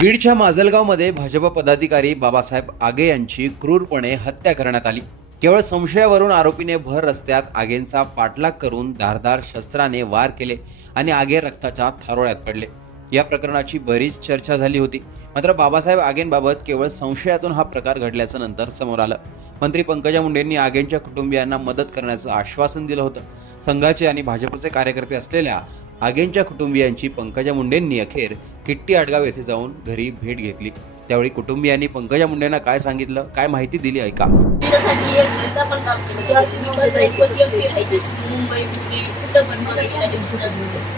बीडच्या माजलगावमध्ये भाजप पदाधिकारी बाबासाहेब आगे यांची क्रूरपणे हत्या करण्यात आली. केवळ संशयावरून आरोपीने भर रस्त्यात आगेंचा पाठलाग करून धारदार शस्त्राने वार केले आणि आगे रक्ताच्या थारोळ्यात पडले. या प्रकरणाची बरीच चर्चा झाली होती. मात्र बाबासाहेब आगेंबाबत केवळ संशयातून हा प्रकार घडल्याचं नंतर समोर आलं. मंत्री पंकजा मुंडेंनी आगेंच्या कुटुंबियांना मदत करण्याचं आश्वासन दिलं होतं. संघाचे आणि भाजपचे कार्यकर्ते असलेल्या आगेंच्या कुटुंबियांची पंकजा मुंडेंनी अखेर किट्टी आडगाव येथे जाऊन घरी भेट घेतली. त्यावेळी कुटुंबियांनी पंकजा मुंडेंना काय सांगितलं काय माहिती दिली ऐका. मुंबई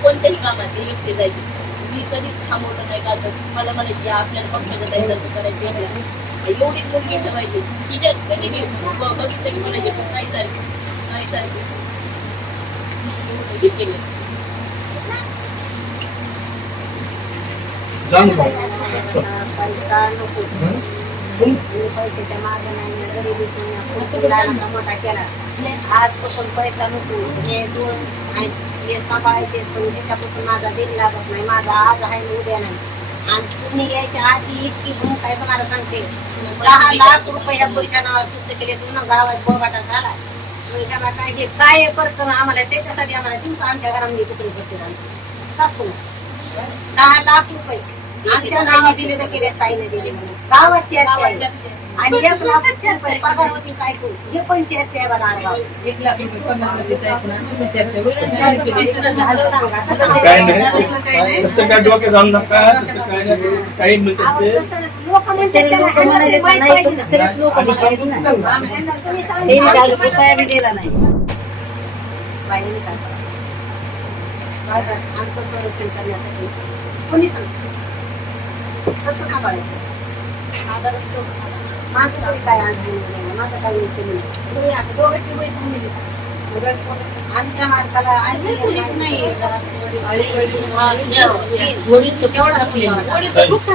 कोणत्याही कामात एकटे जायचे. मी कधीच थांबवलं नाही का? मला म्हणायची आपल्याला पक्षाचं जायचं एवढी मुलगी ठेवायची. तिच्या कधी बघितलं की म्हणायचे नाही चालते नाही एवढं हे केलं पैसा नको आणि पैशाच्या मागं नाही गरिबीतून लहानाचा मोठा केला. आजपासून पैसा नको. हे दोन हे सांभाळायचे पण त्याच्यापासून माझा दिन लागत नाही. माझा आज आहे उद्या नाही. आणि तुम्ही यायच्या आधी इतकी भूक आहे तुम्हाला सांगते? दहा लाख रुपये ह्या नावावर तुमचे केले तुम्ही गावात बोबाटा झाला. काय हे काय प्रकरण आम्हाला. त्याच्यासाठी आम्हाला दिवसा आमच्या घरामध्ये कुठे बसते आमचे. सासू. दहा लाख रुपये. आमच्या नावावर दिले तर केले ताईने दिले म्हणून. गावाची चर्चा आहे. आणि एक लाख रुपये पगार होती काय करू हे पण चर्चा आहे बघा एक लाख रुपये पगार होते काय लोक म्हणतात त्याला नाही कोणी सांगतं? कसं सांभाळायचं माझं तरी काय आज नाही माझं काय नाही. दोघांची वय आहे. आमच्या माणसाला आज नाही. हा, वडील तो केवढा टाकलेला होता. वडील खूप.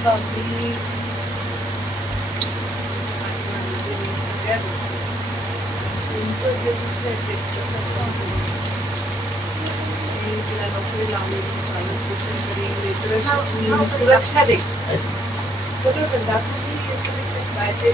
वडील ऐकूच नाही सुरक्षा दे सगळं पण काय ते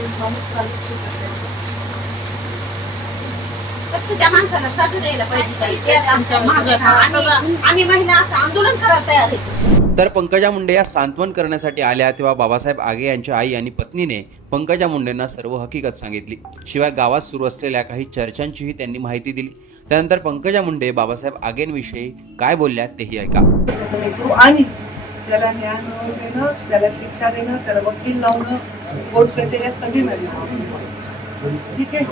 फक्त त्या माणसाला साथ द्यायला पाहिजे आम्ही- आम्ही महिला असं आंदोलन करायला तयार आहे. तर पंकजा मुंडे या सांत्वन करण्यासाठी आल्या तेव्हा बाबासाहेब आगे यांच्या आई आणि पत्नीने पंकजा मुंडेंना सर्व हकीकत सांगितली. शिवाय गावात सुरू असलेल्या काही चर्चांचीही त्यांनी माहिती दिली. त्यानंतर पंकजा मुंडे बाबासाहेब आगेंविषयी काय बोलल्या तेही ऐका. आणि त्याला ज्ञान देणं त्याला शिक्षा देणं त्याला वकील लावणं कोर्ट कचेऱ्यात सगळी ठीक आहे?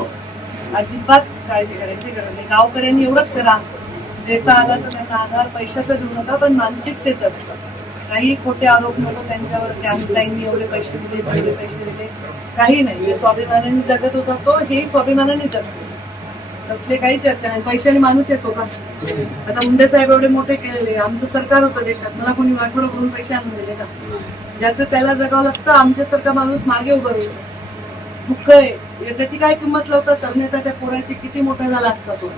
अजिबात काळजी करायची गरज नाही. गावकऱ्यांनी एवढंच करा देता आला तर त्यांना आधार पैशाचा देऊ नका पण मानसिकतेचा काही खोटे आरोप नको त्यांच्यावर कॅम्पलाईननी एवढे पैसे दिले तेवढे पैसे दिले. काही नाही. जे स्वाभिमानाने जगत होता तो हे स्वाभिमानाने जगतो तसले काही चर्चा नाही. पैशाने माणूस येतो का? आता मुंडे साहेब एवढे मोठे केलेले. आमचं सरकार होतं देशात. मला कोणी वाटोळं करून पैसे आणून दिले का? ज्याचं त्याला जगावं लागतं आमच्यासारखा माणूस मागे उभं राहिलं. दुःख आहे. त्याची काय किंमत लावतात? करण्याचा त्या पोराची किती मोठा झाला असता तो.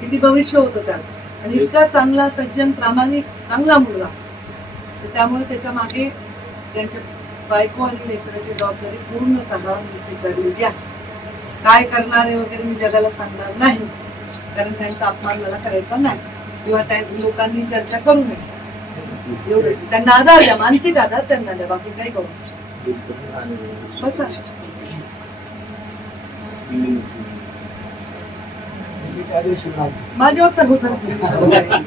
किती भविष्य होतं त्यात. आणि इतका चांगला सज्जन प्रामाणिक चांगला मुलगा. तर त्यामुळे त्याच्यामागे त्यांच्या बायको आणि लेकराची जबाबदारी पूर्णतः मी स्वीकारलेली आहे काय करणार आहे वगैरे मी जगाला सांगणार नाही. कारण त्यांचा अपमान मला करायचा नाही. किंवा त्या लोकांनी चर्चा करू नये. एवढंच. त्यांना आधार द्या. मानसिक आधार त्यांना द्या. बाकी काही करू बसा. माझ्यावर तर होतच नाही.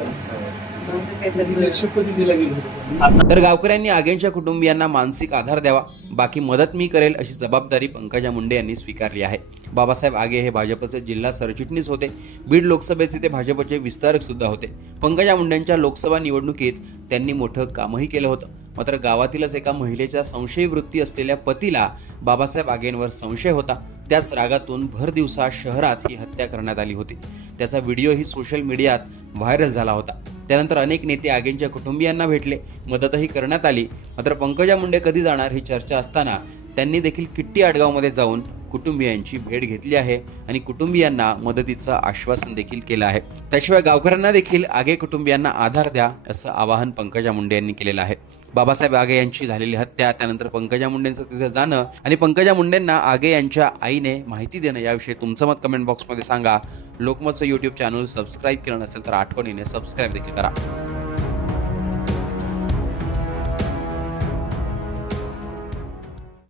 तर गावकऱ्यांनी आगेंच्या कुटुंबियांना मानसिक आधार द्यावा. बाकी मदत मी करेल अशी जबाबदारी पंकजा मुंडे यांनी स्वीकारली आहे. बाबासाहेब आगे हे भाजपचे जिल्हा सरचिटणीस होते. बीड लोकसभेचे ते भाजपचे विस्तारक सुद्धा होते. पंकजा मुंडेंच्या लोकसभा निवडणुकीत त्यांनी मोठं कामही केलं होतं. मात्र गावातीलच एका महिलेच्या संशयी वृत्ती असलेल्या पतीला बाबासाहेब आगेंवर संशय होता. त्याच रागातून भर दिवसा शहरात ही हत्या करण्यात आली होती. त्याचा व्हिडिओही सोशल मीडियात व्हायरल झाला होता. त्यानंतर अनेक नेते आगेंच्या कुटुंबियांना भेटले. मदतही करण्यात आली. मात्र पंकजा मुंडे कधी जाणार ही चर्चा असताना त्यांनी देखील किट्टी आडगावमध्ये जाऊन कुटुंबियांची भेट घेतली आहे आणि कुटुंबियांना मदतीचं आश्वासन देखील केलं आहे. त्याशिवाय गावकऱ्यांना देखील आगे कुटुंबियांना आधार द्या असं आवाहन पंकजा मुंडे यांनी केलेलं आहे. बाबासाहेब आगे यांची झालेली हत्या त्यानंतर पंकजा मुंडेंचं तिथे जाणं आणि पंकजा मुंडेंना आगे यांच्या आईने माहिती देणं याविषयी तुमचं मत कमेंट बॉक्समध्ये सांगा. लोकमतचं यूट्यूब चॅनल सबस्क्राईब केलं नसेल तर आठवणीने सबस्क्राईब देखील करा.